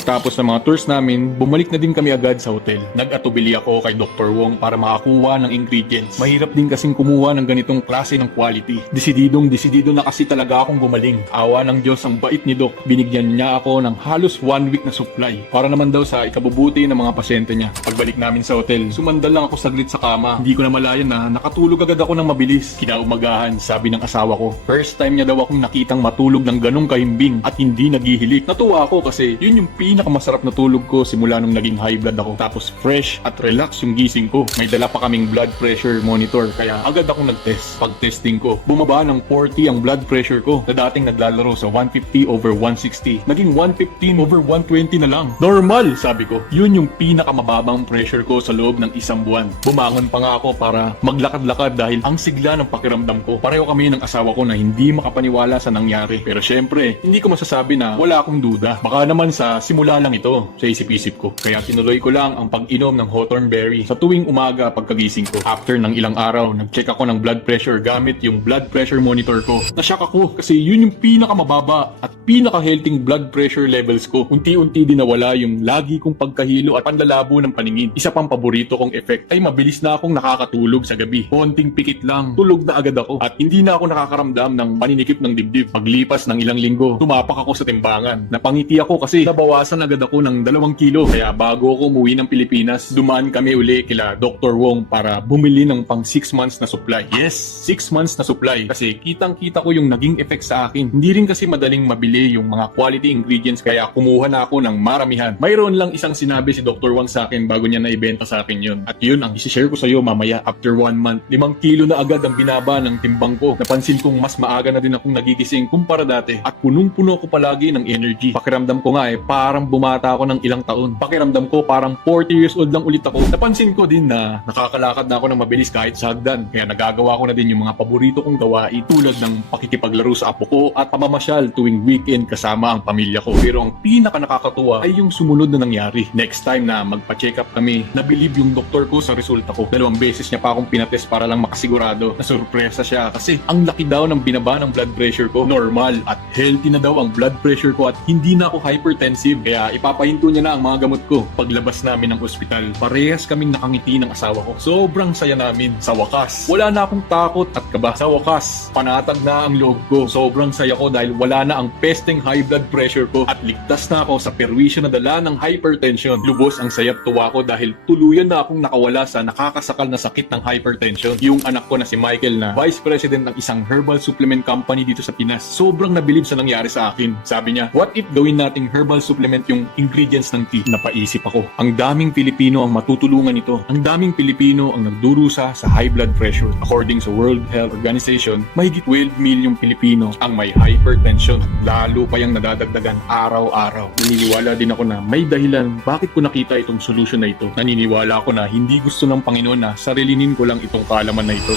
Pagtapos ng mga tours namin, bumalik na din kami agad sa hotel. Nag-atubili ako kay Dr. Wong para makakuha ng ingredients. Mahirap din kasing kumuha ng ganitong klase ng quality. Desidido na kasi talaga akong gumaling. Awa ng Diyos, ang bait ni Doc. Binigyan niya ako ng halos 1 week na supply. Para naman daw sa ikabubuti ng mga pasyente niya. Pagbalik namin sa hotel, sumandal lang ako saglit sa kama. Hindi ko na malayan na nakatulog agad ako ng mabilis. Kinaumagahan, sabi ng asawa ko. First time niya daw akong nakitang matulog ng ganong kahimbing at hindi naghihilik. Natuwa ako kasi yun yung pinakamasarap na tulog ko simula nung naging high blood ako. Tapos fresh at relax yung gising ko. May dala pa kaming blood pressure monitor kaya agad akong nag-test. Pag-testing ko, bumaba ng 40 ang blood pressure ko na dating naglalaro sa 150/160. Naging 115/120 na lang. Normal, sabi ko. Yun yung pinakamababang pressure ko sa loob ng isang buwan. Bumangon pa nga ako para maglakad-lakad dahil ang sigla ng pakiramdam ko. Pareho kami ng asawa ko na hindi makapaniwala sa nangyari. Pero syempre, hindi ko masasabi na wala akong duda. Baka naman sa simula lang ito sa isip-isip ko. Kaya tinuloy ko lang ang pag-inom ng hawthorn berry sa tuwing umaga pagkagising ko. After ng ilang araw, nag-check ako ng blood pressure gamit yung blood pressure monitor ko. Nashock ako kasi yun yung pinakamababa at pinaka-healthy blood pressure levels ko. Unti-unti din nawala yung lagi kong pagkahilo at panlalabo ng paningin. Isa pang paborito kong effect ay mabilis na akong nakakatulog sa gabi. Konting pikit lang, tulog na agad ako at hindi na ako nakakaramdam ng paninikip ng dibdib. Paglipas ng ilang linggo, tumapak ako sa timbangan. Napangiti ako kasi nabawasan agad ako ng 2 kilo. Kaya bago ako umuwi ng Pilipinas, dumaan kami uli kila Dr. Wong para bumili ng pang 6 months na supply. Yes, 6 months na supply kasi kitang-kita ko yung naging effect sa akin. Hindi rin kasi madaling mabili yung mga quality ingredients kaya kumuha na ako ng maramihan. Mayroon lang isang sinabi si Dr. Wong sa akin bago niya naibenta sa akin yun. At yun ang isi-share ko sa iyo mamaya. After 1 month, 5 kilo na agad ang binaba ng timbang ko. Napansin kong mas maaga na din akong nagigising kumpara dati at punong-puno ko palagi ng energy. Pakiramdam ko nga parang bumata ako ng ilang taon. Pakiramdam ko parang 40 years old lang ulit ako. Napansin ko din na nakakalakad na ako ng mabilis kahit sa hagdan. Kaya nagagawa ko na din yung mga paborito kong gawain tulad ng pakikipaglaro sa apo ko at pamamasyal tuwing weekend kasama ang pamilya ko. Pero ang pinaka nakakatuwa ay yung sumunod na nangyari. Next time na magpa-check up kami, nabilib yung doktor ko sa resulta ko. 2 beses niya pa akong pinatest para lang makasigurado na sorpresa siya kasi ang laki daw ng binaba ng blood pressure ko. Normal at healthy na daw ang blood pressure ko at hindi na ako hypertensive. Kaya ipapahinto niya na ang mga gamot ko. Paglabas namin ng ospital, parehas kaming nakangiti ng asawa ko. Sobrang saya namin. Sa wakas, wala na akong takot at kaba. Sa wakas, panatag na ang loob ko. Sobrang saya ko dahil wala na ang pesteng high blood pressure ko at ligtas na ako sa perwisyo na dala ng hypertension. Lubos ang saya't tuwa ko dahil tuluyan na akong nakawala sa nakakasakal na sakit ng hypertension. Yung anak ko na si Michael na Vice President ng isang herbal supplement company dito sa Pinas, sobrang nabilib sa nangyari sa akin. Sabi niya, what if gawin nating herbal supplement yung ingredients ng tea? Napaisip ako, ang daming Pilipino ang matutulungan nito. Ang daming Pilipino ang nagdurusa sa high blood pressure. According sa World Health Organization, mahigit 12 milyong Pilipino ang may hypertension. Lalo pa yung nadadagdagan araw-araw. Naniniwala din ako na may dahilan bakit ko nakita itong solution na ito. Naniniwala ako na hindi gusto ng Panginoon na sarilinin ko lang itong kaalaman na ito.